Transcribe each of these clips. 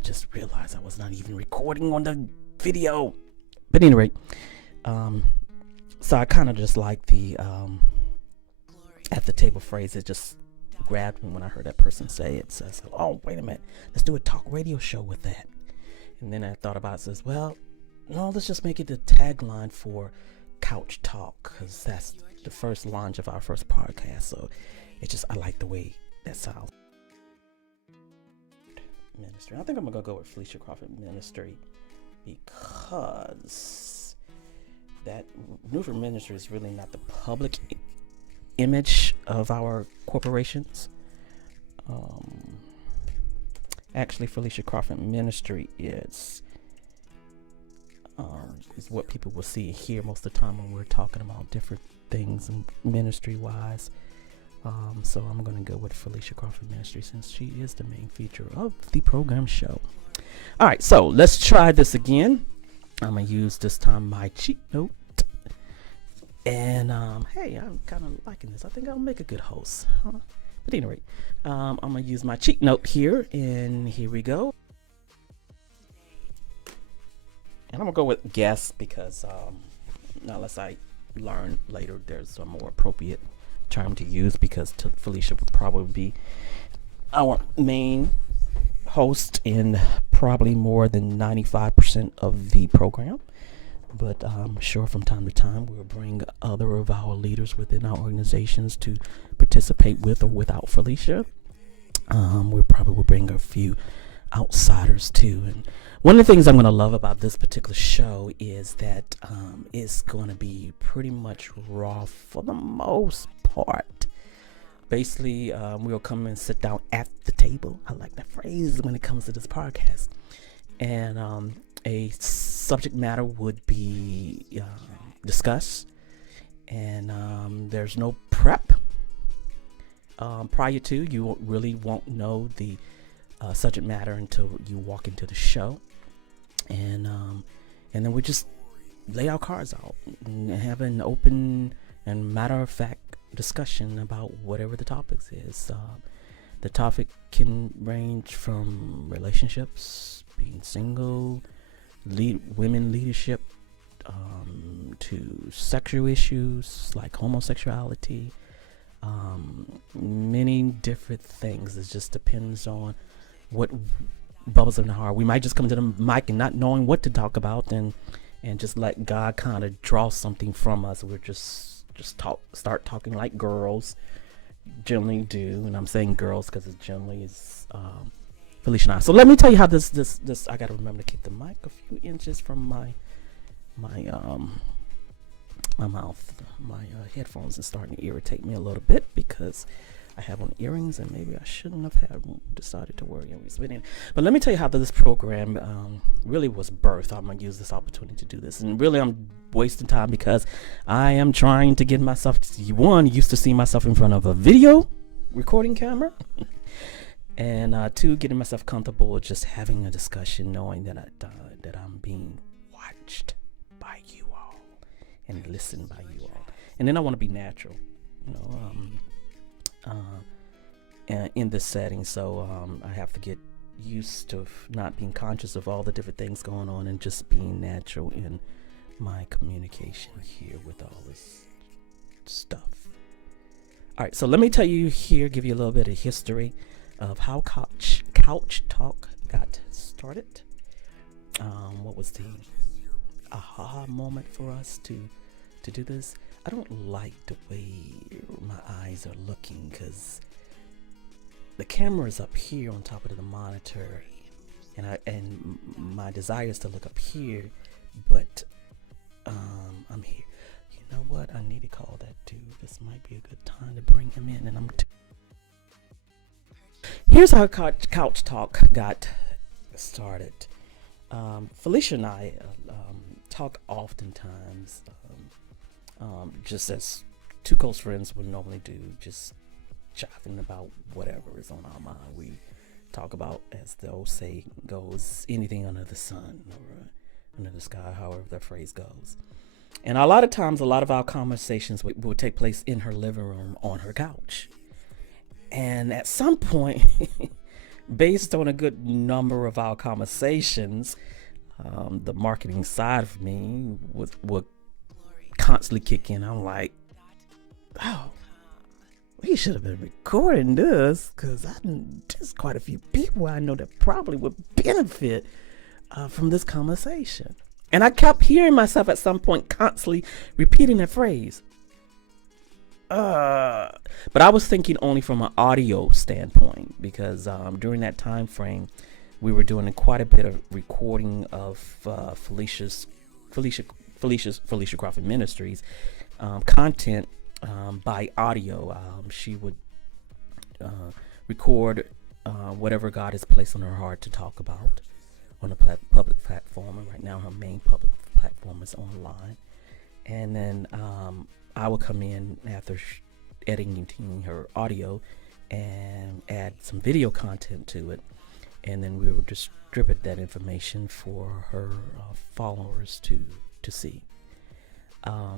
I just realized I was not even recording on the video. But anyway, so I kind of just like the at the table phrase. It just grabbed me when I heard that person say it. Says, "Oh, wait a minute, let's do a talk radio show with that." And then I thought about it. Says, "Well, no, let's just make it the tagline for Couch Talk, because that's the first launch of our first podcast." So it's just, I like the way that sounds. Ministry. I think I'm gonna go with Felicia Crawford Ministry, because that Newford Ministry is really not the public image of our corporations. Actually, Felicia Crawford Ministry is what people will see and hear most of the time when we're talking about different things ministry wise. So I'm going to go with Felicia Crawford Ministry, since she is the main feature of the program show. All right, so let's try this again. I'm going to use this time my cheat note. And hey, I'm kind of liking this. I think I'll make a good host. But anyway, I'm going to use my cheat note here, and here we go. And I'm going to go with guess, because unless I learn later there's a more appropriate term to use, because Felicia would probably be our main host in probably more than 95% of the program. But I'm sure from time to time we'll bring other of our leaders within our organizations to participate with or without Felicia. We probably will bring a few outsiders too. And one of the things I'm going to love about this particular show is that it's going to be pretty much raw for the most part. Basically, we'll come and sit down at the table. I like that phrase when it comes to this podcast. And a subject matter would be discussed. And there's no prep prior to. You really won't know the subject matter until you walk into the show. And then we just lay our cards out and have an open and matter-of-fact discussion about whatever the topic is. The topic can range from relationships, being single, women leadership, to sexual issues like homosexuality, many different things. It just depends on what bubbles in the heart. We might just come to the mic and not knowing what to talk about, and just let God kind of draw something from us. We're just start talking like girls generally do, and I'm saying girls because it generally is Felicia and I. So let me tell you how this I gotta remember to keep the mic a few inches from my mouth. My headphones are starting to irritate me a little bit because I have on earrings, and maybe I shouldn't have decided to wear earrings. But let me tell you how this program really was birthed. I'm going to use this opportunity to do this. And really, I'm wasting time because I am trying to get myself, used to see myself in front of a video recording camera. And two, getting myself comfortable with just having a discussion, knowing that I'm being watched by you all and listened by you all. And then I want to be natural, in this setting, so I have to get used to not being conscious of all the different things going on and just being natural in my communication here with all this stuff. All right, so let me tell you here, give you a little bit of history of how Couch Talk got started. What was the aha moment for us to do this? I don't like the way my eyes are looking, because the camera is up here on top of the monitor, and my desire is to look up here, but I'm here. You know what? I need to call that dude. This might be a good time to bring him in. And here's how Couch Talk got started. Felicia and I talk oftentimes. Just as two close friends would normally do, just chatting about whatever is on our mind. We talk about, as the old saying goes, anything under the sun or under the sky, however that phrase goes. And a lot of times, a lot of our conversations would take place in her living room on her couch. And at some point, based on a good number of our conversations, the marketing side of me would constantly kick in. I'm like, oh, we should have been recording this, because there's quite a few people I know that probably would benefit from this conversation. And I kept hearing myself at some point constantly repeating that phrase. But I was thinking only from an audio standpoint, because during that time frame, we were doing quite a bit of recording of Felicia Crawford Ministries content by audio. She would record whatever God has placed on her heart to talk about on a public platform. And right now, her main public platform is online. And then I would come in after editing her audio and add some video content to it, and then we would distribute that information for her followers to see. At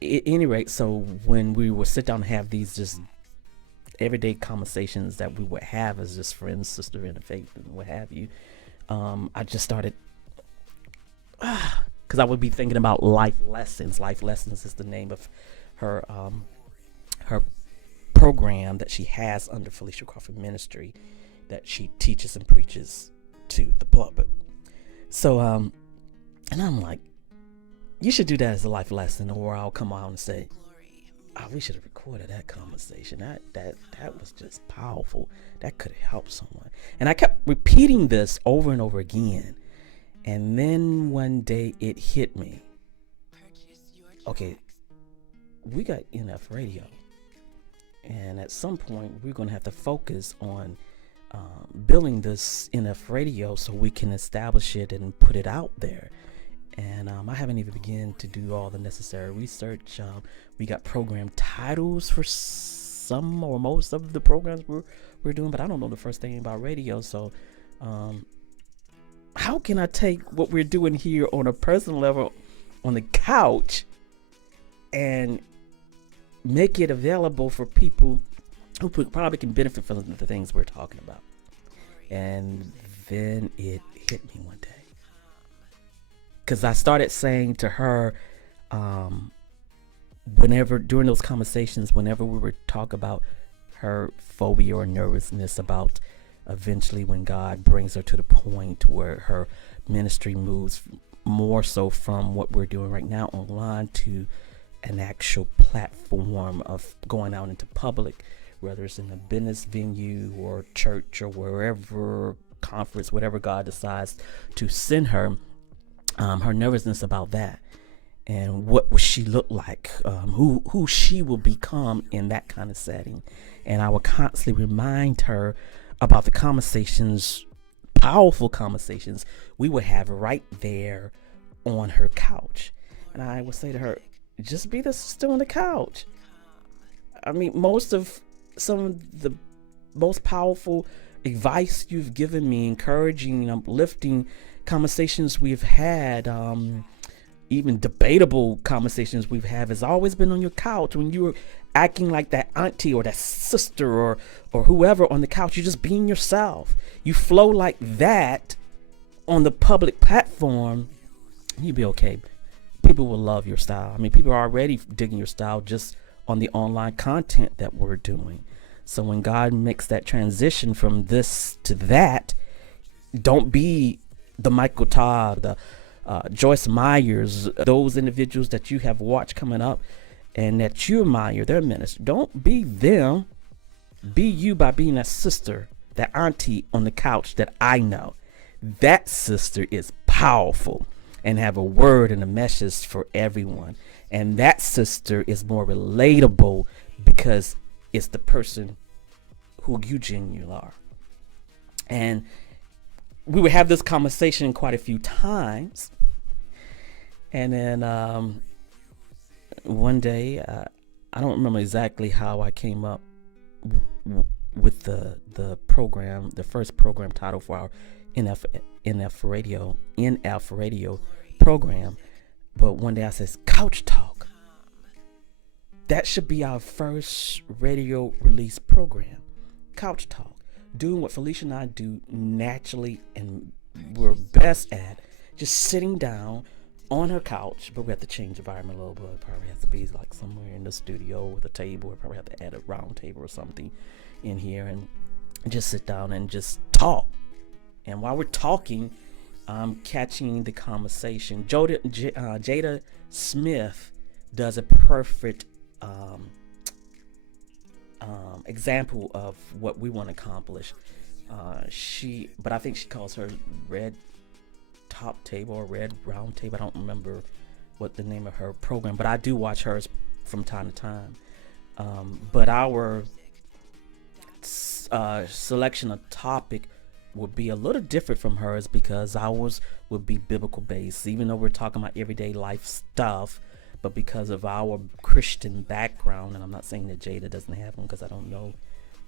any rate, so when we would sit down and have these just everyday conversations that we would have as just friends, sister in the faith, and what have you, I just started, because I would be thinking about life lessons. Life Lessons is the name of her program that she has under Felicia Crawford Ministry, that she teaches and preaches to the public. So and I'm like, you should do that as a life lesson, or I'll come out and say, oh, we should have recorded that conversation. That was just powerful. That could have helped someone. And I kept repeating this over and over again. And then one day it hit me. Okay, we got NF radio. And at some point, we're going to have to focus on building this NF radio so we can establish it and put it out there. And I haven't even begun to do all the necessary research. We got program titles for some or most of the programs we're doing, but I don't know the first thing about radio. So how can I take what we're doing here on a personal level on the couch and make it available for people who probably can benefit from the things we're talking about? And then it hit me one day, because I started saying to her, whenever during those conversations, whenever we would talk about her phobia or nervousness about eventually when God brings her to the point where her ministry moves more so from what we're doing right now online to an actual platform of going out into public, whether it's in a business venue or church or wherever, conference, whatever God decides to send her, her nervousness about that, and what will she look like, who she will become in that kind of setting. And I will constantly remind her about the conversations, powerful conversations we would have right there on her couch. And I would say to her, just be the sister on the couch. I mean, some of the most powerful advice you've given me, encouraging, uplifting conversations we've had, even debatable conversations we've had, has always been on your couch when you were acting like that auntie or that sister or whoever on the couch. You're just being yourself. You flow like that on the public platform, you'll be okay. People will love your style. I mean, people are already digging your style just on the online content that we're doing. So when God makes that transition from this to that, don't be the Michael Todd, the Joyce Myers, those individuals that you have watched coming up and that you admire their ministry. Don't be them. Be you by being that sister, that auntie on the couch that I know. That sister is powerful and have a word and a message for everyone. And that sister is more relatable because it's the person who you genuinely are. And we would have this conversation quite a few times. And then one day, I don't remember exactly how I came up with the program, the first program title for our NF radio program. But one day I says, Couch Talk. That should be our first radio release program. Couch Talk. doing what Felicia and I do naturally and we're best at, just sitting down on her couch, but we have to change the environment a little bit. It probably has to be like somewhere in the studio with a table. We probably have to add a round table or something in here and just sit down and just talk. And while we're talking, I'm catching the conversation. Jada Smith does a perfect example of what we want to accomplish. But I think she calls her red top table or red round table. I don't remember what the name of her program, but I do watch hers from time to time. But our selection of topic would be a little different from hers because ours would be biblical based, even though we're talking about everyday life stuff. But because of our Christian background, and I'm not saying that Jada doesn't have one because I don't know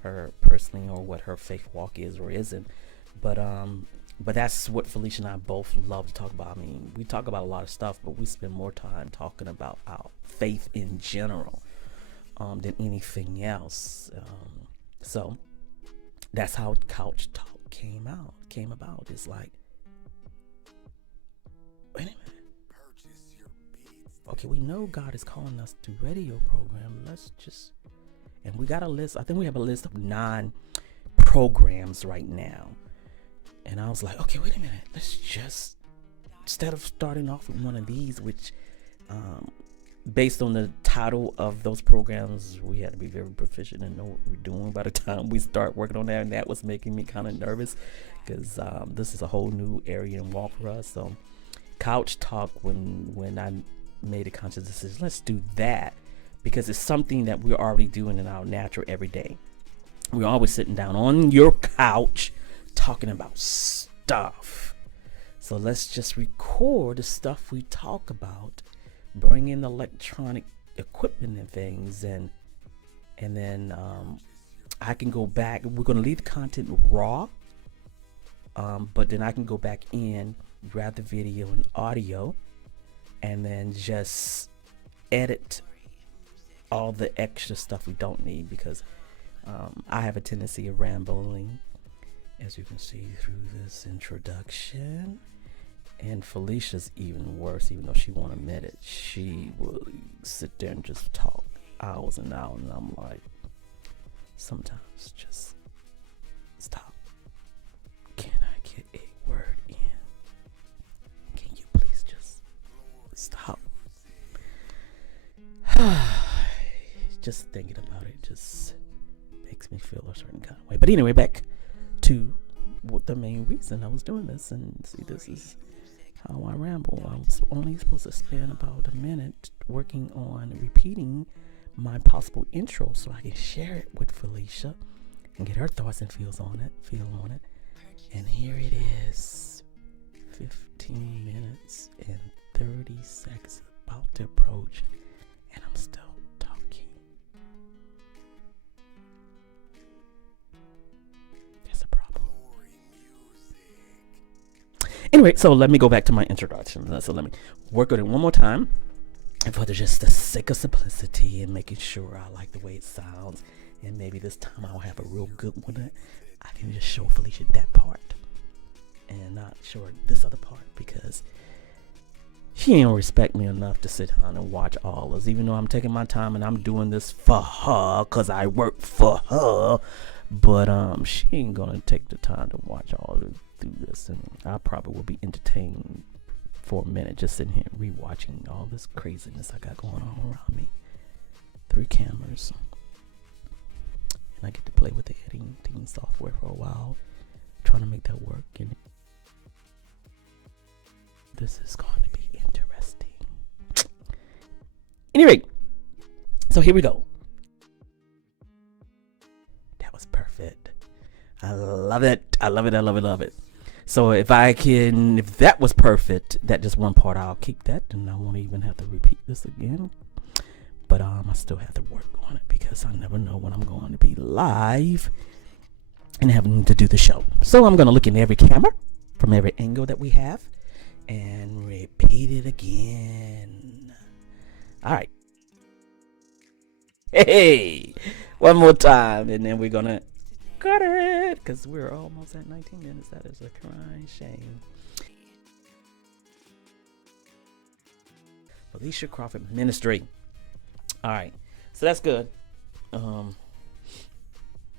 her personally or what her faith walk is or isn't, but that's what Felicia and I both love to talk about. I mean, we talk about a lot of stuff, but we spend more time talking about our faith in general than anything else. So that's how Couch Talk came about. It's like, wait a minute. Okay, we know God is calling us to radio program. And we got a list. I think we have a list of 9 programs right now. And I was like, okay, wait a minute. Let's just, instead of starting off with one of these, which, based on the title of those programs, we had to be very proficient and know what we're doing by the time we start working on that. And that was making me kind of nervous because this is a whole new area and walk for us. So Couch Talk, when I made a conscious decision, let's do that because it's something that we're already doing in our natural everyday. We're always sitting down on your couch talking about stuff. So let's just record the stuff we talk about, bring in electronic equipment and things, and then I can go back. We're going to leave the content raw, but then I can go back in, grab the video and audio, and then just edit all the extra stuff we don't need because I have a tendency of rambling, as you can see through this introduction. And Felicia's even worse, even though she won't admit it. She will sit there and just talk hours and hours, and I'm like, sometimes just stop. Can I get a word in? Can you please just stop? Just thinking about it just makes me feel a certain kind of way. But anyway, back to what the main reason I was doing this. And see, this is how I ramble. I was only supposed to spend about a minute working on repeating my possible intro so I can share it with Felicia and get her thoughts and feel on it. And here it is, 15 minutes and 30 seconds about to approach, and I'm still talking. That's a problem. Anyway, so let me go back to my introduction. So let me work on it one more time. And for just the sake of simplicity and making sure I like the way it sounds, and maybe this time I'll have a real good one, I can just show Felicia that part and not show her this other part because she ain't respect me enough to sit down and watch all this, even though I'm taking my time and I'm doing this for her because I work for her. But she ain't gonna take the time to watch all of through this, and I probably will be entertained for a minute just sitting here rewatching all this craziness I got going on around me. 3 cameras, and I get to play with the editing software for a while, trying to make that work. And this is going to be interesting. Anyway, so here we go. That was perfect. I love it. I love it. I love it. Love it. So if that was perfect, that just one part, I'll keep that, and I won't even have to repeat this again. But I still have to work on it because I never know when I'm going to be live and having to do the show. So I'm going to look in every camera from every angle that we have and repeat it again. All right. Hey, one more time, and then we're going to cut it, because we're almost at 19 minutes. That is a crying shame. Felicia Crawford Ministry. All right, so that's good.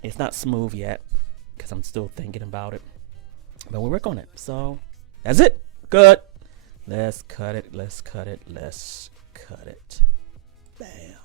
It's not smooth yet because I'm still thinking about it, but we'll work on it. So that's it. Good. Let's cut it. Let's cut it. Let's cut it. Bam.